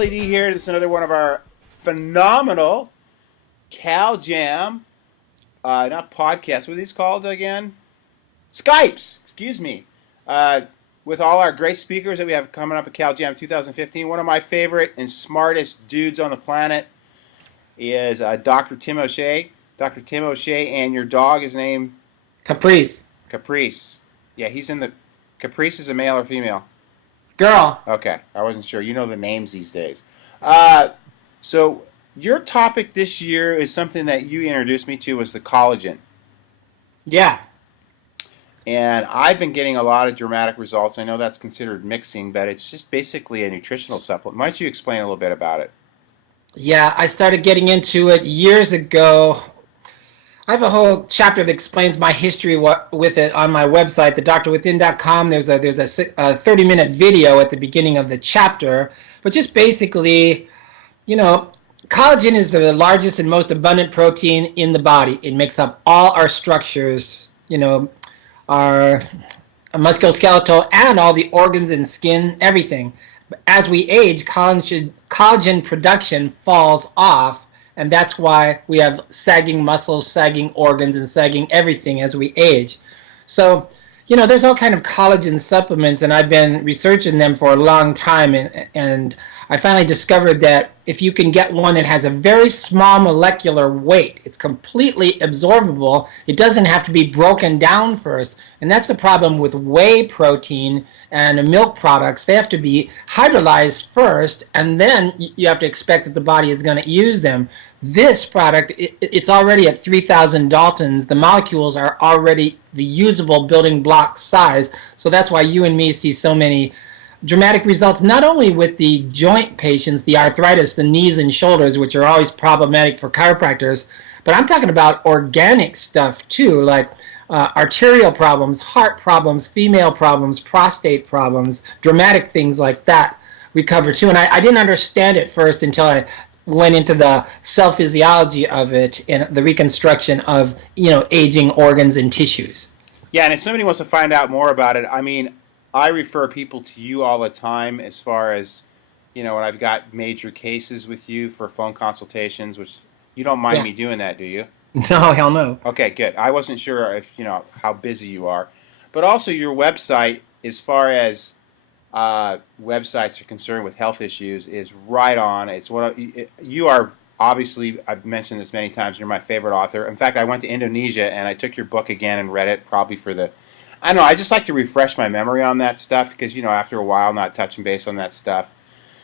Billy D here. This is another one of our phenomenal Cal Jam, not podcasts. What are these called again? Skypes. Excuse me. With all our great speakers that we have coming up at Cal Jam 2015. One of my favorite and smartest dudes on the planet is Dr. Tim O'Shea. Dr. Tim O'Shea, and your dog is named Caprice. Caprice. Yeah, he's in the. Caprice is a male or female? Girl. Okay, I wasn't sure. You know the names these days. So your topic this year is something that you introduced me to, was the collagen. Yeah. And I've been getting a lot of dramatic results. I know that's considered mixing, but it's just basically a nutritional supplement. Why don't you explain a little bit about it? Yeah, I started getting into it years ago. I have a whole chapter that explains my history with it on my website, thedoctorwithin.com. There's a 30-minute video at the beginning of the chapter. But just basically, collagen is the largest and most abundant protein in the body. It makes up all our structures, our musculoskeletal and all the organs and skin, everything. As we age, collagen production falls off. And that's why we have sagging muscles, sagging organs, and sagging everything as we age. So, there's all kind of collagen supplements, and I've been researching them for a long time. And I finally discovered that if you can get one that has a very small molecular weight, it's completely absorbable. It doesn't have to be broken down first. And that's the problem with whey protein and milk products. They have to be hydrolyzed first, and then you have to expect that the body is going to use them. This product, it's already at 3,000 Daltons. The molecules are already the usable building block size. So that's why you and me see so many dramatic results, not only with the joint patients, the arthritis, the knees and shoulders, which are always problematic for chiropractors, but I'm talking about organic stuff too, like arterial problems, heart problems, female problems, prostate problems, dramatic things like that we cover too. And I didn't understand it first until I went into the cell physiology of it and the reconstruction of, aging organs and tissues. Yeah, and if somebody wants to find out more about it, I refer people to you all the time as far as, when I've got major cases with you for phone consultations, which you don't mind me doing that, do you? No, hell no. Okay, good. I wasn't sure if, how busy you are. But also your website, as far as websites are concerned with health issues, is right on. It's you are obviously, I've mentioned this many times, you're my favorite author. In fact, I went to Indonesia and I took your book again and read it probably I don't know, I just like to refresh my memory on that stuff because, after a while not touching base on that stuff.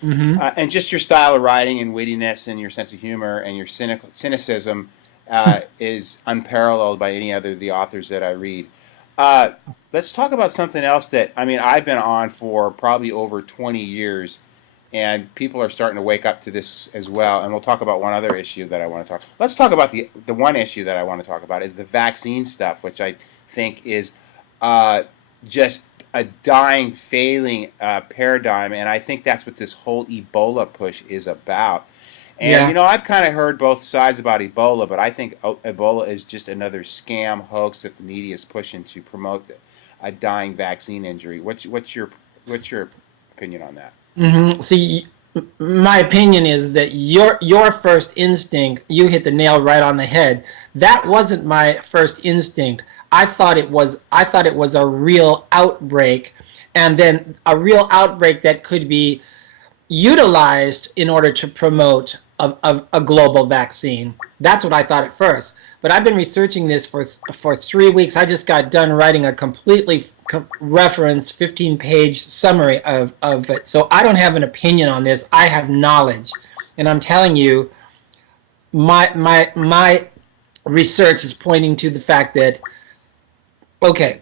Mm-hmm. And just your style of writing and wittiness and your sense of humor and your cynicism is unparalleled by any other of the authors that I read. Let's talk about something else that, I've been on for probably over 20 years, and people are starting to wake up to this as well, and we'll talk about one other issue that I want to talk about. Let's talk about the one issue that I want to talk about is the vaccine stuff, which I think is just a dying, failing paradigm, and I think that's what this whole Ebola push is about. And, I've kind of heard both sides about Ebola, but I think Ebola is just another scam hoax that the media is pushing to promote a dying vaccine injury. What's your opinion on that? Mm-hmm. See, my opinion is that your first instinct, you hit the nail right on the head. That wasn't my first instinct. I thought it was a real outbreak, and then a real outbreak that could be utilized in order to promote a global vaccine. That's what I thought at first. But I've been researching this for 3 weeks. I just got done writing a completely referenced 15-page summary of it. So I don't have an opinion on this. I have knowledge. And I'm telling you, my research is pointing to the fact that, okay,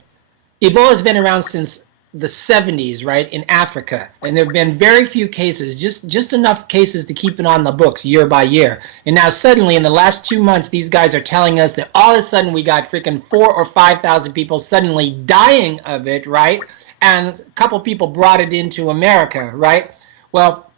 Ebola has been around since the 70s, right, in Africa, and there have been very few cases, just enough cases to keep it on the books year by year. And now suddenly in the last 2 months, these guys are telling us that all of a sudden we got freaking 4,000 or 5,000 people suddenly dying of it, right? And a couple people brought it into America, right? Well,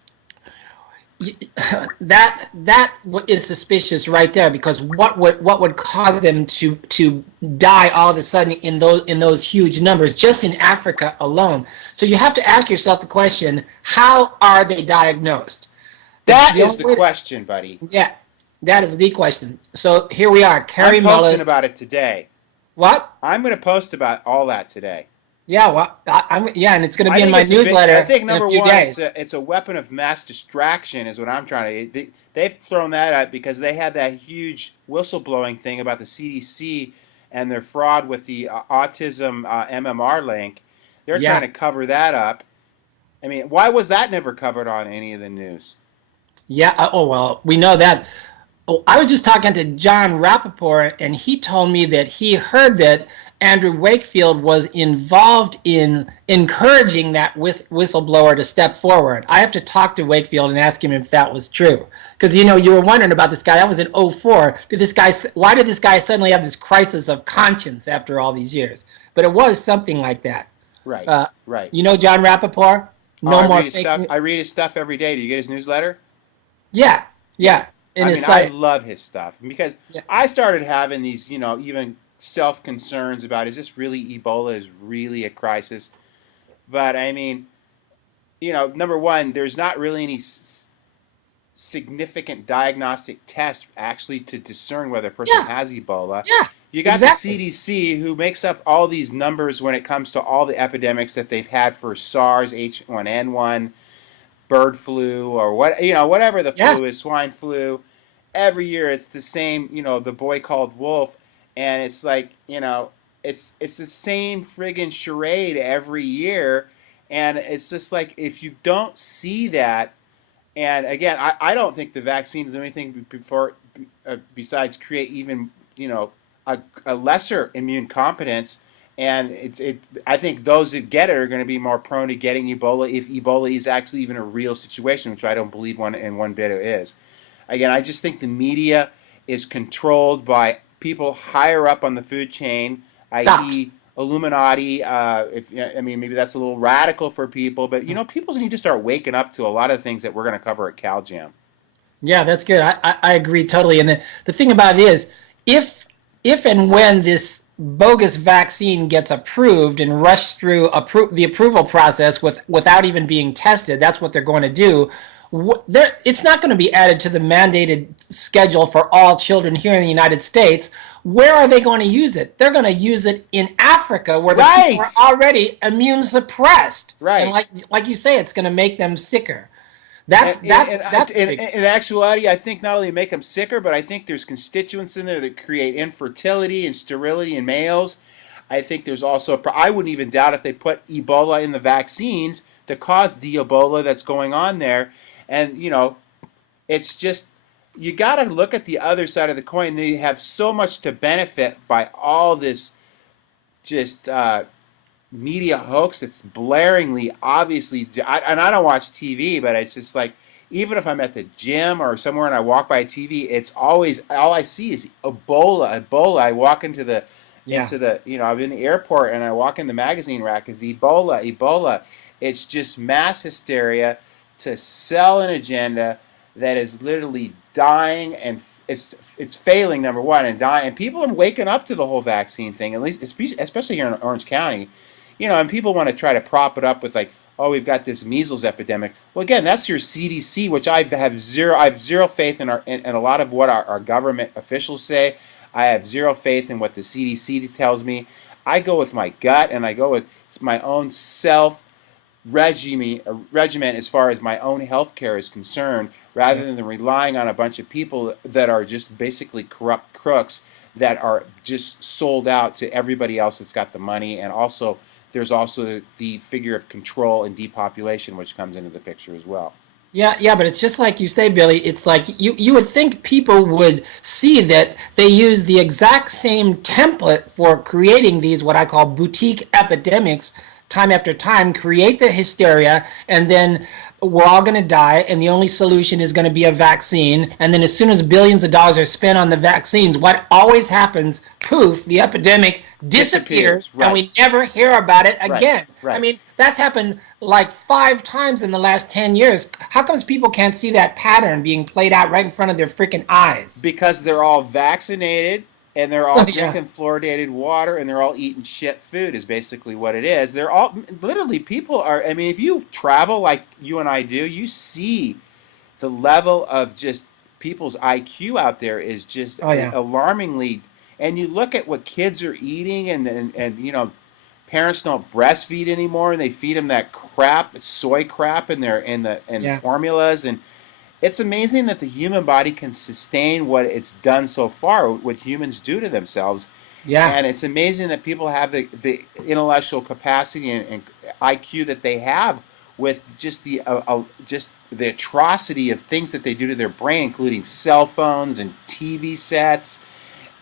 that is suspicious right there, because what would cause them to die all of a sudden in those huge numbers just in Africa alone? So you have to ask yourself the question, how are they diagnosed? That The is only the way question, buddy. yeah, that is the question. So here we are, I'm Carrie posting Mullis. about it today. What? I'm going to post about all that today. Yeah, well, I'm yeah, and it's going to I be in think my it's a big. I newsletter think in a number few one, days. it's a weapon of mass distraction, is what I'm trying to. They've thrown that out because they had that huge whistleblowing thing about the CDC and their fraud with the autism MMR link. They're trying Yeah. to cover that up. I mean, why was that never covered on any of the news? Yeah. Oh, well, we know that. Oh, I was just talking to John Rappaport, and he told me that he heard that Andrew Wakefield was involved in encouraging that whistleblower to step forward. I have to talk to Wakefield and ask him if that was true. Because, you were wondering about this guy. That was in '04. Why did this guy suddenly have this crisis of conscience after all these years? But it was something like that. Right, Uh, right. John Rappaport? Oh, No more fake news. I read his stuff every day. Do you get his newsletter? Yeah, Yeah. yeah. In I his mean, I site. love his stuff because Yeah. I started having these, even self concerns about, is this really Ebola? Is really a crisis? But I mean, number one, there's not really any significant diagnostic test actually to discern whether a person Yeah, has Ebola. yeah, You got the exactly. CDC who makes up all these numbers when it comes to all the epidemics that they've had for SARS, H1N1, bird flu, or whatever the Yeah, flu is, swine flu. Every year it's the same, the boy called wolf, and it's like, it's the same friggin' charade every year, and it's just like, if you don't see that, and again, I don't think the vaccine will do anything besides create even, a lesser immune competence. And I think those that get it are going to be more prone to getting Ebola if Ebola is actually even a real situation, which I don't believe one bit it is. Again, I just think the media is controlled by people higher up on the food chain, stopped. i.e., Illuminati. I mean, maybe that's a little radical for people, but people need to start waking up to a lot of things that we're going to cover at CalJam. Yeah, that's good. I agree totally. And the thing about it is, if and when this bogus vaccine gets approved and rushed through the approval process without even being tested, that's what they're going to do. It's not going to be added to the mandated schedule for all children here in the United States. Where are they going to use it? They're going to use it in Africa, where the people Right, are already immune suppressed. And right. like you say, it's going to make them sicker. And, That's in, big. in actuality, I think not only make them sicker, but I think there's constituents in there that create infertility and sterility in males. I think there's also, I wouldn't even doubt if they put Ebola in the vaccines to cause the Ebola that's going on there. And, it's just, you got to look at the other side of the coin. They have so much to benefit by all this just media hoax that's blaringly, obviously, and I don't watch TV, but it's just like, even if I'm at the gym or somewhere and I walk by a TV, it's always, all I see is Ebola, Ebola. I walk Yeah. I'm in the airport and I walk in the magazine rack, is Ebola, Ebola. It's just mass hysteria to sell an agenda that is literally dying, and it's failing, number one, and dying. And people are waking up to the whole vaccine thing, at least especially here in Orange County. And people want to try to prop it up with like, oh, we've got this measles epidemic. Well, again, that's your CDC, which I have zero faith in a lot of what our government officials say. I have zero faith in what the CDC tells me. I go with my gut, and I go with my own self regimen as far as my own health care is concerned, rather than relying on a bunch of people that are just basically corrupt crooks that are just sold out to everybody else that's got the money. And also, there's also the figure of control and depopulation, which comes into the picture as well. Yeah, but it's just like you say, Billy. It's like you would think people would see that they use the exact same template for creating these, what I call boutique epidemics, time after time, create the hysteria, and then we're all going to die, and the only solution is going to be a vaccine. And then as soon as billions of dollars are spent on the vaccines, what always happens, poof, the epidemic disappears, Right. and we never hear about it Right. again. I Right. mean, that's happened like 5 times in the last 10 years. How comes people can't see that pattern being played out right in front of their freaking eyes? Because they're all vaccinated, and they're all Yeah. drinking fluoridated water, and they're all eating shit food, is basically what it is. They're all, literally, people are, I mean, if you travel like you and I do, you see the level of just people's IQ out there is just Oh yeah. alarmingly. And you look at what kids are eating, and parents don't breastfeed anymore, and they feed them that crap, soy crap, in the Yeah. formulas, and it's amazing that the human body can sustain what it's done so far, what humans do to themselves. Yeah. And it's amazing that people have the intellectual capacity and IQ that they have with just the atrocity of things that they do to their brain, including cell phones and TV sets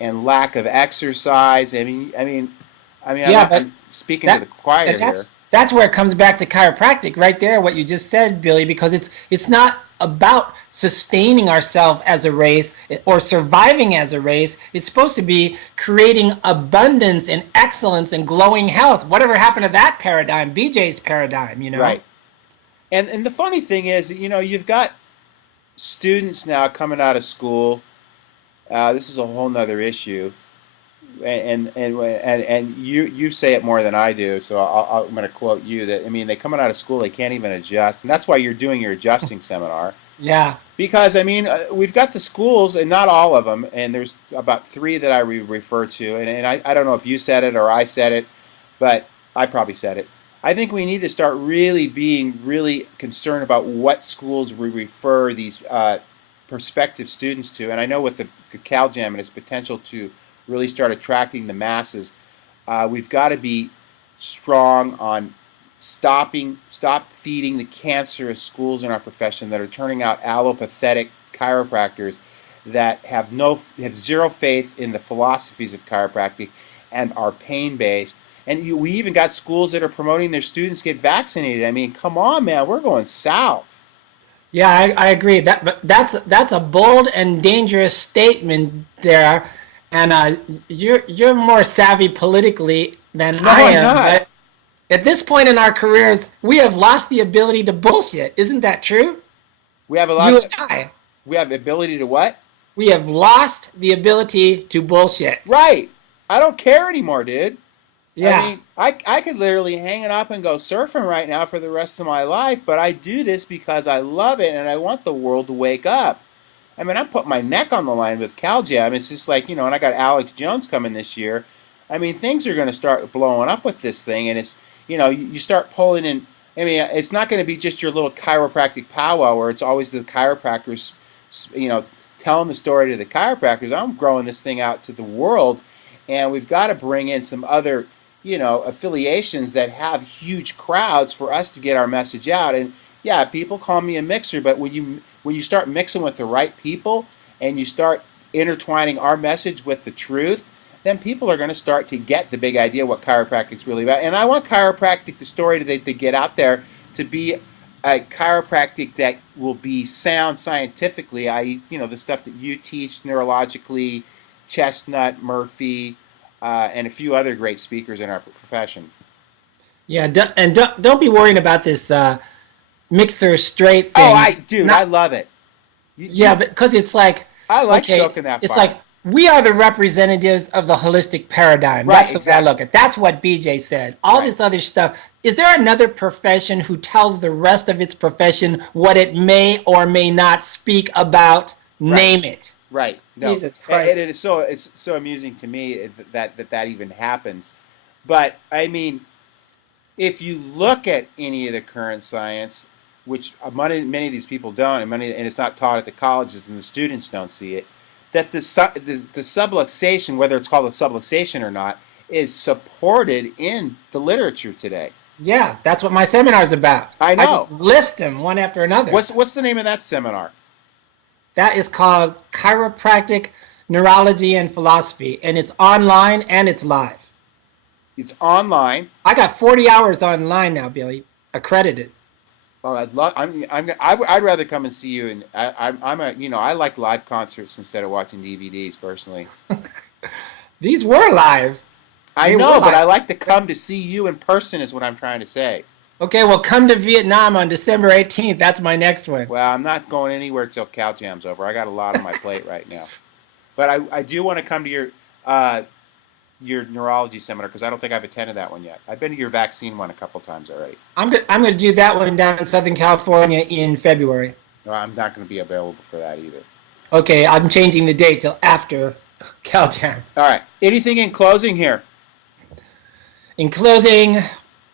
and lack of exercise. Yeah, but I'm speaking to that the choir and here. that's where it comes back to chiropractic right there, what you just said, Billy, because it's not about sustaining ourselves as a race or surviving as a race. It's supposed to be creating abundance and excellence and glowing health. Whatever happened to that paradigm, BJ's paradigm, you know? Right. And the funny thing is, you've got students now coming out of school. This is a whole nother issue, and you say it more than I do. So I'm going to quote you that, I mean, they coming out of school, they can't even adjust, and that's why you're doing your adjusting seminar. Yeah. Because we've got the schools, and not all of them, and there's about three that I refer to, and I don't know if you said it or I said it, but I probably said it. I think we need to start really being really concerned about what schools we refer these prospective students to. And I know with the CalJam and its potential to really start attracting the masses, we've got to be strong on stop feeding the cancerous schools in our profession that are turning out allopathetic chiropractors that have zero faith in the philosophies of chiropractic and are pain based. And we even got schools that are promoting their students get vaccinated. I mean, come on, man, we're going south. Yeah, I agree. But that's a bold and dangerous statement there, and you're more savvy politically than No, I I'm am. not. But at this point in our careers, we have lost the ability to bullshit. Isn't that true? We have a You lot. and I, We have the ability to what? we have lost the ability to bullshit. Right. I don't care anymore, dude. I Yeah, mean, I could literally hang it up and go surfing right now for the rest of my life, but I do this because I love it and I want the world to wake up. I mean, I put my neck on the line with CalJam. It's just like, and I got Alex Jones coming this year. I mean, things are going to start blowing up with this thing, and it's, you start pulling in. I mean, it's not going to be just your little chiropractic powwow where it's always the chiropractors, you know, telling the story to the chiropractors. I'm growing this thing out to the world, and we've got to bring in some other, affiliations that have huge crowds for us to get our message out. And yeah, people call me a mixer, but when you start mixing with the right people and you start intertwining our message with the truth, then people are going to start to get the big idea what chiropractic is really about. And I want chiropractic, the story to get out there, to be a chiropractic that will be sound scientifically, i.e., the stuff that you teach neurologically, Chestnut, Murphy, and a few other great speakers in our profession. yeah, and don't be worrying about this mixer straight Oh, thing. I Not love it. Yeah, but because it's like, I like okay, stoking that it's fire. like we are the representatives of the holistic paradigm. Right, That's the way I look exactly. at it. That's what BJ said. All Right, this other stuff. Is there another profession who tells the rest of its profession what it may or may not speak about? right, Name it. right. No, Jesus and Christ. it's so amusing to me that even happens. But I mean, if you look at any of the current science, which many of these people don't, and it's not taught at the colleges, and the students don't see it, that the subluxation, whether it's called a subluxation or not, is supported in the literature today. Yeah, that's what my seminar is about. I I just know. list them one after another. What's the name of that seminar? That is called Chiropractic, Neurology, and Philosophy, and it's online and it's live. It's online. I got 40 hours online now, Billy, accredited. Well, I'd rather come and see you. And I like live concerts instead of watching DVDs personally. These were live. I They were know, but live. I like to come to see you in person. Is what I'm trying to say. Okay, well, come to Vietnam on December 18th. That's my next one. Well, I'm not going anywhere till CalJam's over. I got a lot on my plate right now. But I do want to come to your neurology seminar because I don't think I've attended that one yet. I've been to your vaccine one a couple times already. I'm going to do that one down in Southern California in February. Well, I'm not going to be available for that either. Okay, I'm changing the date till after CalJam. All right. Anything in closing here? In closing,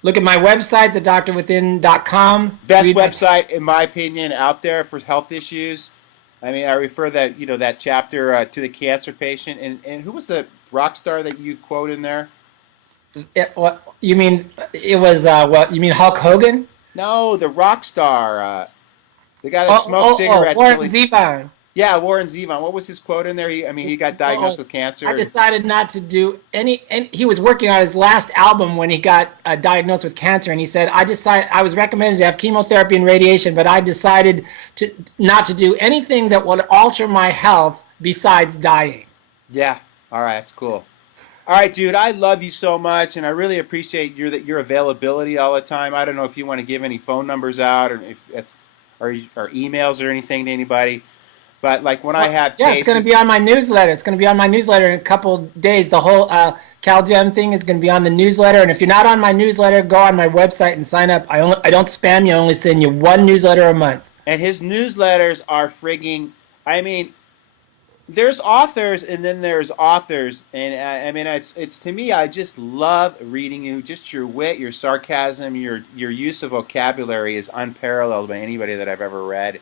look at my website, thedoctorwithin.com. Best Read my website, in my opinion, out there for health issues. I mean, I refer that that chapter to the cancer patient, and who was the rock star that you quote in there? what you mean? It was what you mean? Hulk Hogan? No, the rock star, the guy that Oh, smoked oh, oh, cigarettes Warren till he. Zevon. Yeah, Warren Zevon. What was his quote in there? He got diagnosed with I cancer. decided not to do any. And he was working on his last album when he got diagnosed with cancer, and he said, I was recommended to have chemotherapy and radiation, but I decided to not to do anything that would alter my health besides dying." Yeah. All right, that's cool. All right, dude. I love you so much, and I really appreciate your availability all the time. I don't know if you want to give any phone numbers out, or if that's or emails or anything to anybody. But like when I Well, have yeah, it's going to cases, be on my newsletter. It's going to be on my newsletter in a couple days. The whole CalGem thing is going to be on the newsletter. And if you're not on my newsletter, go on my website and sign up. I don't spam you. I only send you one newsletter a month. and his newsletters are frigging. I mean, there's authors, and then there's authors, and I mean, it's to me. I just love reading you. Just your wit, your sarcasm, your use of vocabulary is unparalleled by anybody that I've ever read.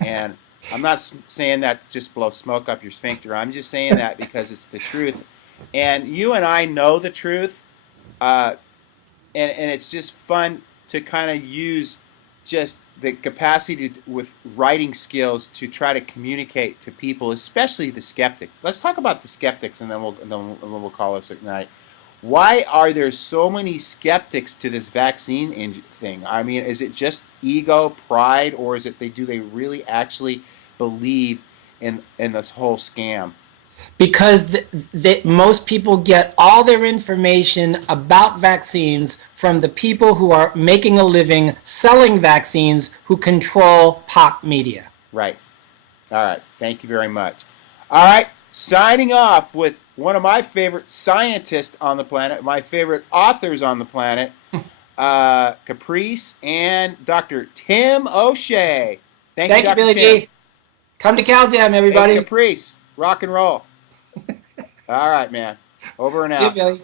And I'm not saying that to just blow smoke up your sphincter. I'm just saying that because it's the truth. And you and I know the truth, uh, and it's just fun to kind of use just the capacity with writing skills to try to communicate to people, especially the skeptics. Let's talk about the skeptics, and then we'll call this at night. Why are there so many skeptics to this vaccine thing? I mean, is it just ego, pride, or is it do they really actually believe in this whole scam? Because most people get all their information about vaccines from the people who are making a living selling vaccines, who control pop media. Right. All right. Thank you very much. All right. Signing off with one of my favorite scientists on the planet, my favorite authors on the planet, Caprice and Dr. Tim O'Shea. Thank you, Dr. Billy Tim. G. Come to CalJam, Hey, everybody. Caprice, rock and roll. All right, man. Over and See you, out. Billy.